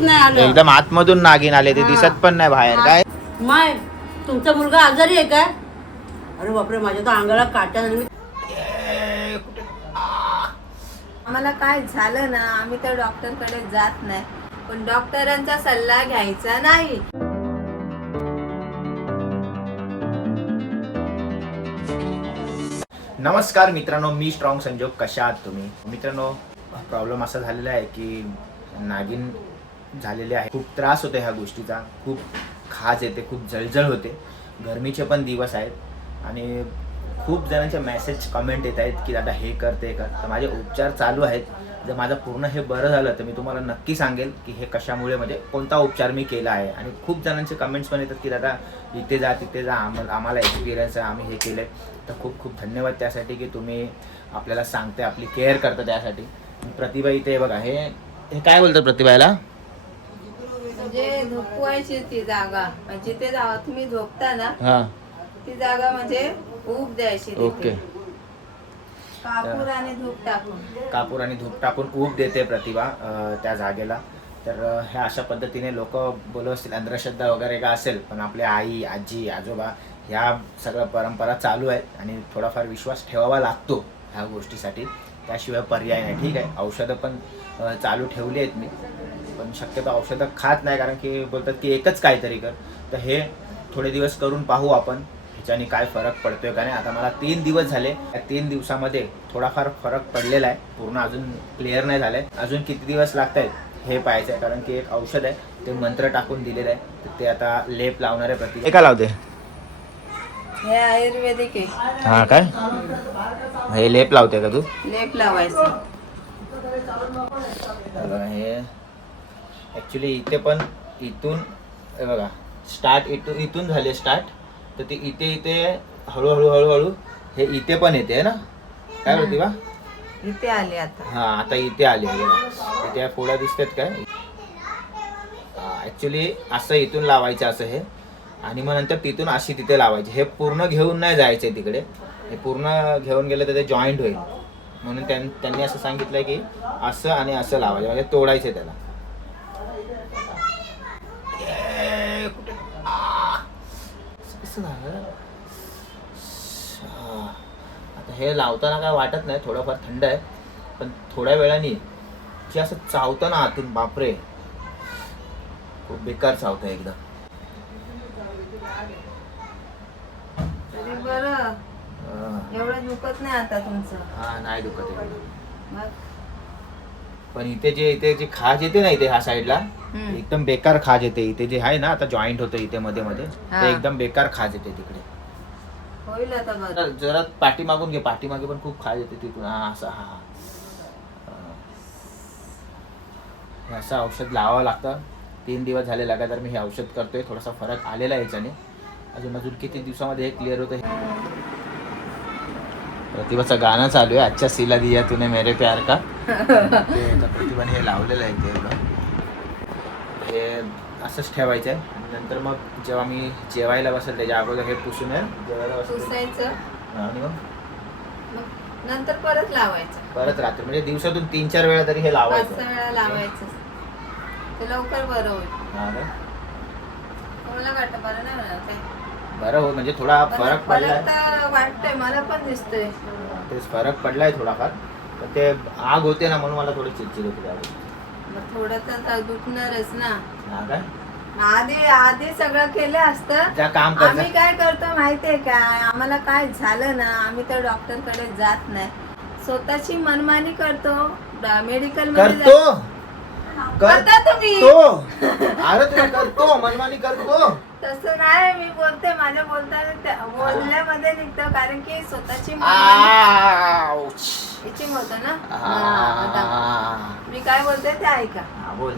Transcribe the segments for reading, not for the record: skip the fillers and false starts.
नाही आलं. एकदम आतमधून नागिन आले ते दिसत पण नाही बाहेर. काय माय तुमचा मुलगा आजारी आहे काय? अरे बापरे, माझ्या तर अंगाला काटा झाला. आम्हाला काय झालं ना आम्ही तर डॉक्टरकडे जात नाही, पण डॉक्टरांचा सल्ला घ्यायचा नाही. नमस्कार मित्रांनो, मी स्ट्रॉंग संजोग. कशा आहात तुम्ही मित्रांनो? प्रॉब्लेम असा झालेला आहे की नागिन झालेले आहे. खूप त्रास होतो ह्या गोष्टीचा, खूप खाज येते, खूप जळजळ होते. गरमीचे पण दिवस आहेत आणि खूप जणांचे मेसेज कमेंट येत आहेत की दादा हे कर ते कर. तर माझे उपचार चालू आहेत. जर माझं पूर्ण हे बरं झालं तर मी तुम्हाला नक्की सांगेल की हे कशामुळे, म्हणजे कोणता उपचार मी केला आहे. आणि खूप जणांचे कमेंट्स पण येतात की दादा इथे जा तिथे जा, आम्हाला एक्सपिरियन्स आहे, आम्ही हे केलं आहे. तर खूप खूप धन्यवाद त्यासाठी की तुम्ही आपल्याला सांगते, आपली केअर करता. त्यासाठी प्रतिभा इथे बघा, हे काय बोलतात प्रतिभाला? म्हणजे झोपवायची ती जागा, जिथे तुम्ही झोपता ना हां, ती जागा म्हणजे ऊब द्यायची. ओके. कापूर आणि धूप टाकून, कापूर आणि धूप टाकून ऊब देते प्रतिभा त्या जागेला. तर ह्या अशा पद्धतीने लोक बोलत असतील, अंधश्रद्धा वगैरे का असेल, पण आपल्या आई आजी आजोबा ह्या सगळ्या परंपरा चालू आहेत आणि थोडाफार विश्वास ठेवावा लागतो ह्या गोष्टीसाठी. त्याशिवाय पर्याय नाही. ठीक आहे, औषधं पण चालू ठेवली आहेत मी, पण शक्यतो औषधं खात नाही, कारण की बोलतात की एकच काहीतरी कर. तर हे थोडे दिवस करून पाहू आपण ह्याच्याने काय फरक पडतोय का नाही. आता मला 3 दिवस झाले. त्या 3 दिवसामध्ये थोडाफार फरक पडलेला आहे. पूर्ण अजून क्लिअर नाही झालंय. अजून किती दिवस लागत आहेत हे पाहायचं आहे, कारण की एक औषध आहे ते मंत्र टाकून दिलेलं आहे. तर ते आता लेप लावणारे प्रति एका लावते. हे आयुर्वेदिक आहे. हा काय, हे लेप लावते का तू? लेप लावायचं. हे ॲक्च्युली इथे पण इथून हे बघा स्टार्ट, इथून झाले स्टार्ट. तर ते इथे हळूहळू हे इथे पण येते ना. काय बोलते बा? इथे आले आता. हा, आता इथे आले. इथे फोड्या दिसतात काय? ॲक्च्युली असं इथून लावायचं असं हे, आणि मग नंतर तिथून अशी तिथे लावायची. हे पूर्ण घेऊन नाही जायचं तिकडे. हे पूर्ण घेऊन गेलं तर ते जॉईंट होईल, म्हणून त्यांनी असं सांगितलं की असं आणि असं लावायचं, म्हणजे तोडायचं त्याला. आता हे लावताना काय वाटत नाही, थोडंफार थंड आहे, पण थोड्या वेळाने की असं चावतं ना आतून, बापरे खूप बेकार चावतं एकदम. तरी बरं एवढं दुखत नाही आता तुमचं? हा, नाही दुखत एकदम. मग पण इथे जे खाज येते ना इथे ह्या साईडला, एकदम बेकार खाज येते. इथे जे आहे ना आता जॉईंट होतं इथे मध्ये मध्ये, हा. ते एकदम बेकार खाज येते तिकडे. होईल आता बरं. जरा पाठीमागून घे, पाठीमागे पण खूप खाज येते तिथून. हा असं, हा हे असं औषध लावावं लागतं. 3 दिवस झाले लगातार मी हे औषध करतोय. थोडासा फरक आलेला आहे याच्याने. अजून किती दिवसामध्ये हे क्लिअर होतं. प्रतिभाचं गाणं चालू आहे, अच्छा सिला दिया तूने मेरे प्यार का. प्रतिभाने हे लावलेलं आहे. ते एवढं हे असंच ठेवायचं आहे. आणि नंतर मग जेव्हा मी जेवायला बसेल त्याच्या अगोदर हे पुसून जेवायला पुसायचं आणि मग नंतर परत लावायचं. परत रात्री, म्हणजे दिवसातून 3-4 वेळा तरी हे लावायचं. 5-6 वेळा लावायचं, ते लवकर बरं होईल. मला वाटतं बरं नाही होणार ते. बरं हो, म्हणजे थोडा फरक पडलाय. वाटतंय, मला पण दिसतोय तेच फरक पडलाय थोडाफार. पण ते आग होते ना, म्हणून मला थोडी चिडचिड होती त्यावेळी. मग थोडं तर दुखणारच ना. हा काय, आधी सगळं केलं असतं. ज्या काम आम्ही काय करतो माहितीये का, आम्हाला काय झालं ना आम्ही तर डॉक्टरकडे जात नाही, स्वतःची मनमानी करतो. मेडिकल मध्ये करता तुम्ही. अरे तुम्ही करतो मनमानी करतो. तसं नाही, मी बोलते माझ्या बोलण्यामध्ये निघतं, कारण की स्वतःची इचिंग होतं ना. मी काय बोलते ते ऐका. बोल.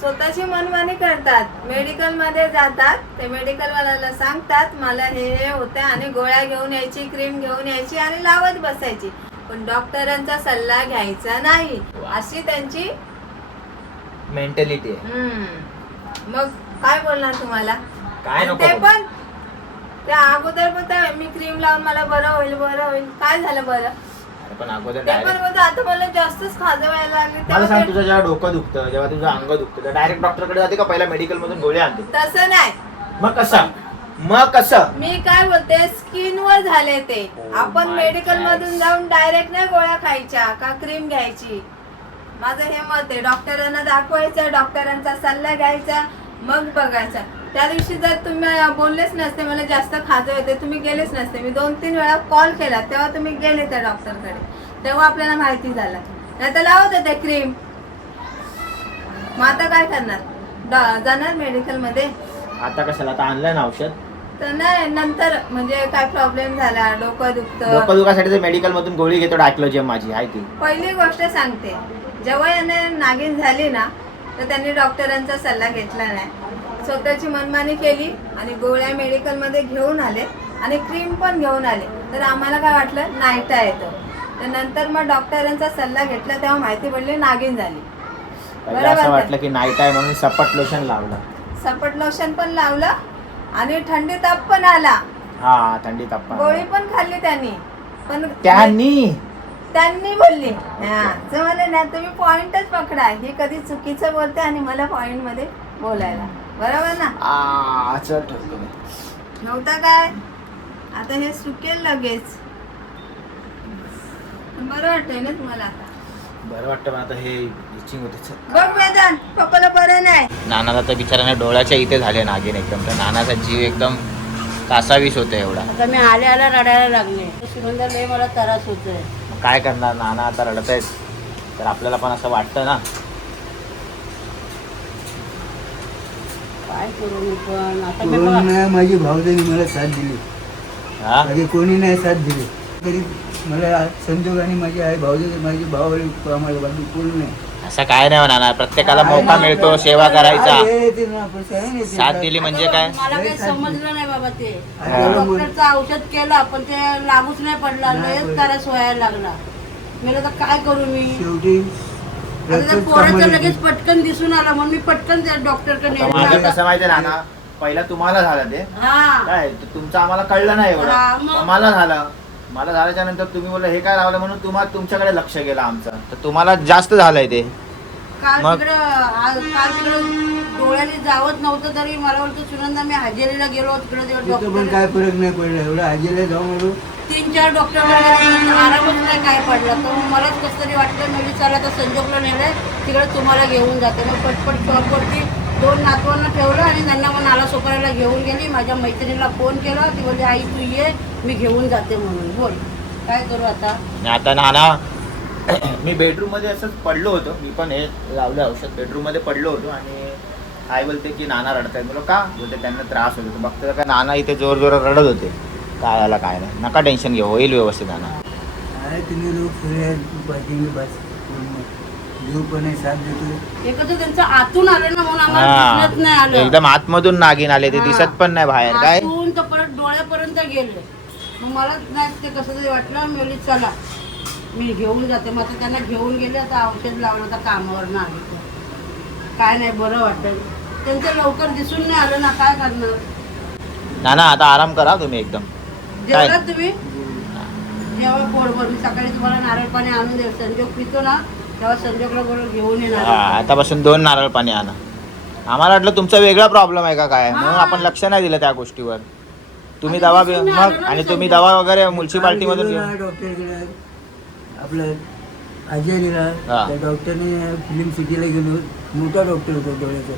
स्वतःची मनमानी करतात, मेडिकल मध्ये जातात, ते मेडिकल वाल्याला सांगतात मला हे होतं आणि गोळ्या घेऊन यायची, क्रीम घेऊन यायची आणि लावत बसायची, पण डॉक्टरांचा सल्ला घ्यायचा नाही, अशी त्यांची मेंटॅलिटी आहे. मग काय बोलणार तुम्हाला? काय नको ते पण त्या अगोदर पण मी क्रीम लावून मला बरं होईल काय झालं बरं? अरे पण अगोदर ते पण डायरेक्ट बोलतो आता मला जास्तच खाजं व्हायला लागली मला सांग, तेव्हा तुझं जेव्हा डोकं दुखतं, जेव्हा तुझं अंग दुखतं, तर डायरेक्ट डॉक्टरकडे जाते का पहिला मेडिकल मधून गोळ्या आणते? तसं नाही. मग कसं मी काय बोलते, स्किन वर झाले ते. Oh आपण my मेडिकल God. मधून जाऊन डायरेक्ट नाही गोळ्या खायच्या का क्रीम घ्यायची. माझं हे मत आहे, डॉक्टरांना दाखवायचं, डॉक्टरांचा सल्ला घ्यायचा, मग बघायचा. त्या दिवशी जर तुम्ही बोललेच नसते, मला जास्त खाजं होते, तुम्ही गेलेच नसते, मी 2-3 वेळा कॉल केला तेव्हा तुम्ही गेले त्या डॉक्टरकडे, तेव्हा आपल्याला माहिती झालं. नाही तर लावत होते क्रीम. मग आता काय करणार, जाणार मेडिकल मध्ये? आता कशाला, आता आणलं ना औषध? तर नाही, नंतर म्हणजे काय प्रॉब्लेम झाला, डोकं दुखतं. डोकं दुखासाठी मेडिकल मधून गोळी घेतो, डायक्लोजियम माझी आहे ती. पहिली गोष्ट सांगते, जेव्हा याने नागिन झाली ना, तर त्यांनी डॉक्टरांचा सल्ला घेतला नाही, स्वतःची मनमानी केली आणि गोळ्या मेडिकल मध्ये घेऊन आले आणि क्रीम पण घेऊन आले. तर आम्हाला काय वाटलं, नाईटा येतो. तर नंतर मग डॉक्टरांचा सल्ला घेतला तेव्हा माहिती पडली नागिन झाली. पहिलं असं वाटलं की नाईट आहे म्हणून सपट लोशन लावलं. सपट लोशन पण लावलं आणि थंडी ताप पण आला. हा, थंडी ताप. गोळी पण खाल्ली त्यांनी, पण त्यांनी बोलली जमले ना, तुम्ही पॉइंटच पकडा. हे कधी चुकीचं बोलते आणि मला पॉइंट मध्ये बोलायला, बरोबर ना? चल ठरतो मी. नव्हता काय, आता हे सुकेल लगेच. बरं वाटतंय ना तुम्हाला आता? बरं वाटतं, पण आता हे इचिंग होते. बघ वेदांत, पप्पाला बरं नाही. नानाला तर बिचाराने डोळ्याच्या इथे झाले नागिन एकदम. तर नानाचा जीव एकदम कासावीस होते एवढा. आता मी आल्या रडायला लागले. सुगंधा लय मला त्रास होतोय. मग काय करणार, नाना आता रडत आहेत, तर आपल्याला पण असं वाटतं ना. काय करू मी पण आता. कोणी नाही, माझी भावजाई मला साथ दिली, हा, बाकी कोणी नाही साथ दिली. तरी मला संजोग आणि माझी आई भावजाई, माझी भाव आम्हाला बाजू कोण नाही. असं काय नाही होणार, प्रत्येकाला मौका मिळतो सेवा करायचा. येते ना, पण काय नाही ते. साथ दिली म्हणजे काय? मला काही समजलं नाही बाबा ते. हा. डॉक्टरचं औषध केलं पण ते लागूच नाही पडला. लयच त्रास व्हायला लागला. मला तर काय करू मी. शेवटी आता त्या पोराचं लगेच पटकन दिसून आला म्हणून मी पटकन त्या डॉक्टरकडे माझं नेलं. कसं माहितीये नाना, पहिला तुम्हाला झालं ते हा काय, तुमचं आम्हाला कळलं नाही हा, एवढं. मग? मला झालं. मला झाल्याच्या नंतर तुम्ही बोलला हे काय लावलं म्हणून तुमच्याकडे लक्ष गेलं आमचं. तर तुम्हाला जास्त झालंय ते. काल मग? तिकडं डोळ्याने जावत नव्हतं तरी मला बोलतो सुनंदा मी हजेरीला गेलो तिकडे तिथं पण डॉक्टर काय फरक नाही पडला. एवढं आजीला जाऊन आलो. 3-4 डॉक्टर आरामच नाही काय पडला. तर मग मलाच कसं तरी वाटलं मी चला तर संजोगला नेलंय तिकडे तुम्हाला घेऊन जाते. मग पटपट शॉपवरती 2 नातवांना ठेवलं आणि त्यांना मग नाला सोपायला घेऊन गेली. माझ्या मैत्रिणीला फोन केला, ती बोलली आई तू ये मी घेऊन जाते म्हणून. बोल काय करू आता. आता नाना मी बेडरूम मध्ये असंच पडलो होतो, मी पण हे लावलं औषध, बेडरूम मध्ये पडलो होतो आणि आई बोलते की नाना रडतायत. बोलो का, बोलते त्यांना त्रास होतो. बघते का नाना इथे जोर जोरात रडत होते. काय आला काय नाही, नका टेन्शन घेऊ, होईल व्यवस्थित नाना. अरे तुम्ही लोक पाहिजे बस, जीव पण आहे, साथ देतो. एकच त्यांचं आतून आलं ना म्हणून आम्हाला दिसत नाही आलं. एकदम आतमधून नागिन आले, ते हा. दिसत पण नाही बाहेर. काय आतून तर परत डोळ्यापर्यंत गेले. मग मला नाही ते कसं तरी वाटलं. मी बोलली चला मी घेऊन जाते. मग आता त्यांना घेऊन गेले. आता औषध लावणं आता कामावर ना आले तर काय नाही बरं वाटेल. त्यांचं लवकर दिसून नाही आलं ना, काय करणार. नाना आता आराम करा तुम्ही एकदम. काय? जेवलात तुम्ही? जेव्हा पोटभर मी सकाळी तुम्हाला नारळ पाणी आणून देऊ. संजोग पितो ना तेव्हा संजोगला बरोबर घेऊन येणार. हा, आतापासून 2 नारळ पाणी आणा. आम्हाला वाटलं तुमचा वेगळा प्रॉब्लेम आहे का काय, हा. म्हणून आपण लक्ष नाही दिलं त्या गोष्टीवर. तुम्ही आणि दवा दिसून नाही मग आलं ना आणि तुम्ही समजा. दवा वगैरे म्युन्सिपाल्टी मधून गेलो घेऊन. ना डॉक्टरकडे, आपलं आजारीला, हा. त्या डॉक्टरने फिल्म सिटीला गेलो. मोठा डॉक्टर होता डोळ्याचा.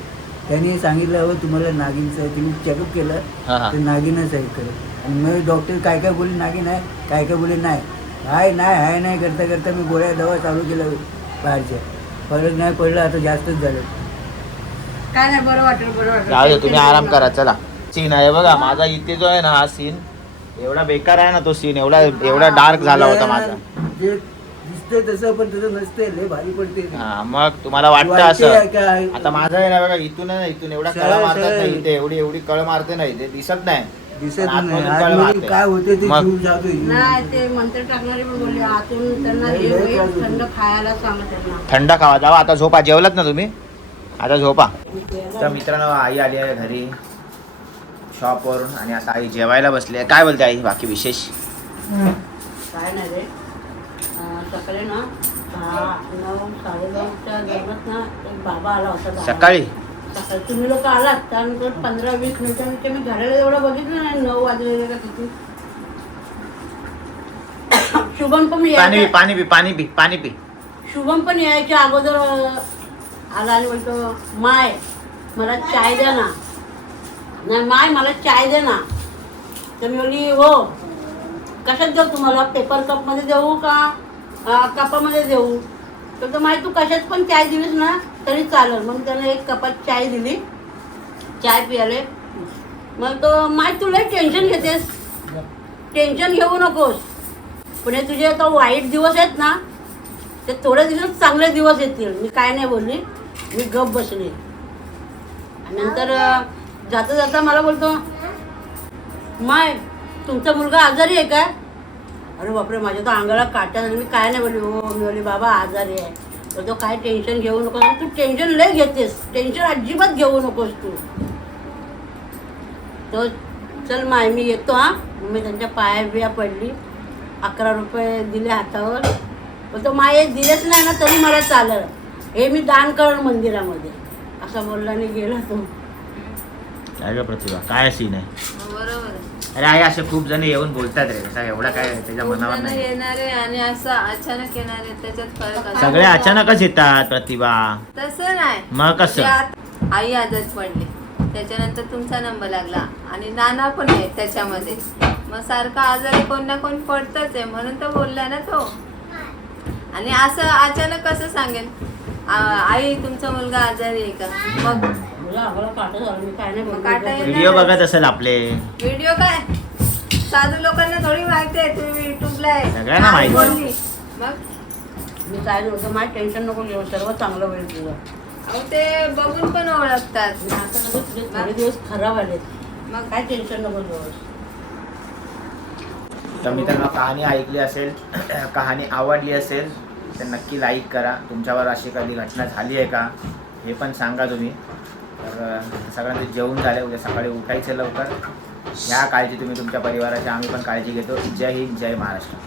त्यांनी सांगितलं हवं तुम्हाला नागिनचं आहे. तुम्ही चेकअप केलं हा, हा. तर नागिनच आहे करत. आणि मग डॉक्टर काय काय बोलले नागिन आहे, काय काय बोलले नाही. हाय नाही करता करता मी गोळ्या दवा चालू केलं बाहेरच्या. फरक नाही पडला, आता जास्तच झालं. काय नाही बरं वाटेल बरं वाटेल. जाऊ दे, तुम्ही आराम करा. चला सीन आहे बघा माझा इथे जो आहे ना, हा सीन एवढा बेकार आहे ना, तो सीन एवढा डार्क झाला होता माझा. जे दिसतंय तसं पण तसं नसतंय, लय भारी पडते. हा, मग तुम्हाला वाटतं वाटते असं. काय? आता माझं आहे ना बघा, इथून आहे ना, इथून एवढा कळ सरळ, मारतात सरळ. नाही इथे, एवढी कळ मारते नाही, ते दिसत नाही. दिसत पण नाही. आतमधून कळ आतमध्ये मारते. काय होते ते मग? जीव जातो. नाही ते मंत्र टाकणारे पण बोलले आतून त्यांना हे होईल, थंड खायला सांगा त्यांना. थंड खावा. जावा आता झोपा. जेवलात ना तुम्ही, आता झोपा. तर मित्रांनो, आई आली आहे घरी शॉपवरून आणि आता आई जेवायला बसली आहे. काय बोलते आई बाकी विशेष? काय नाही रे. सकाळी ना 9, 9:30च्या दरम्यान ना एक बाबा आला होता गावाला. सकाळी सकाळी तुम्ही लोक आलात त्यानंतर 15-20 मिनिटांनी मी घराला एवढं बघितलं नाही 9 वाजलेले का किती. शुभम पण पाणी यायच्या पाणी पी पाणी पी पाणी पी. शुभम पण यायच्या अगोदर आला आणि बोलतो माय मला चाय द्या ना. नाही माय मला चाय दे ना. तर मी बोलली हो कशात देऊ तुम्हाला, पेपर कपमध्ये देऊ का कपामध्ये देऊ. तर माय तू कशात पण चाय दिलीस ना तरी चालेल. मग त्याने एक कपात चाय दिली, चाय पियाले. मग तो माय तुला टेन्शन घेतेस, टेन्शन घेऊ नकोस. पण हे तुझे आता वाईट दिवस आहेत ना ते थोडे दिवस चांगले दिवस येतील. मी काय नाही बोलली, मी गप बसले. नंतर जाता जाता मला बोलतो माय तुमचा मुलगा आजारी आहे काय. अरे बापरे माझ्या तर अंगाला काटा झाली. मी काय नाही बोलली. हो मी बोलली बाबा आजारी आहे. तर तो काय टेन्शन घेऊ नकोस. तू टेन्शन लय घेतेस, टेन्शन अजिबात घेऊ नकोस तू. तो चल माय मी येतो हा. मी त्यांच्या पाया बिया पडली, 11 रुपये दिले हातावर. पण तो माय दिलेच नाही ना तरी मला चालेल, हे मी दान करेन मंदिरामध्ये असं बोलल्याने गेला तो. काय ग प्रतिभा काय सीन आहे. बरोबर आहे. अरे आहे असे खूप जण येऊन बोलतात रे. कसा एवढा काय त्याच्या मनावर खूप जण नाही. येणारे आणि असं अचानक येणारे त्याच्यात फरक असतो. सगळे अचानकच येतात प्रतिभा. तसं नाही. मग कसं? जे आता आई आजारी पडली त्याच्यानंतर तुमचा नंबर लागला आणि नाना पण आहे त्याच्यामध्ये. मग सारखं आजारी कोण ना कोण पडतच आहे म्हणून तर बोलला ना तो. आणि असं अचानक कसं सांगेल आई तुमचा मुलगा आजारी आहे का. मग मला आम्हाला काटा झाला. मी काय नाही मग बोलली. काटा येणार. व्हिडिओ बघत असेल आपले. व्हिडिओ काय साधू लोकांना थोडी माहिती आहे. तुम्ही युट्यूबला आहे सगळ्यांना माहिती आहे. बोलली. मग मी काय नव्हतं माझं टेन्शन नको घेऊ, सर्व चांगलं होईल तुझं. अहो ते बघून पण ओळखतात. मी आता नको तुझे थोडे दिवस खराब आलेत. मग काय टेन्शन नको घेऊ. तर मित्रांनो कहाणी ऐकली असेल, कहाणी आवडली असेल तर नक्की लाईक करा. तुमच्यावर अशी कधी घटना झाली आहे का हे पण सांगा तुम्ही. तर सगळ्यांचे जेवण झाले, उद्या सकाळी उठायचं लवकर. ह्या काळजी तुम्ही तुमच्या परिवाराची, आम्ही पण काळजी घेतो. जय हिंद, जय महाराष्ट्र.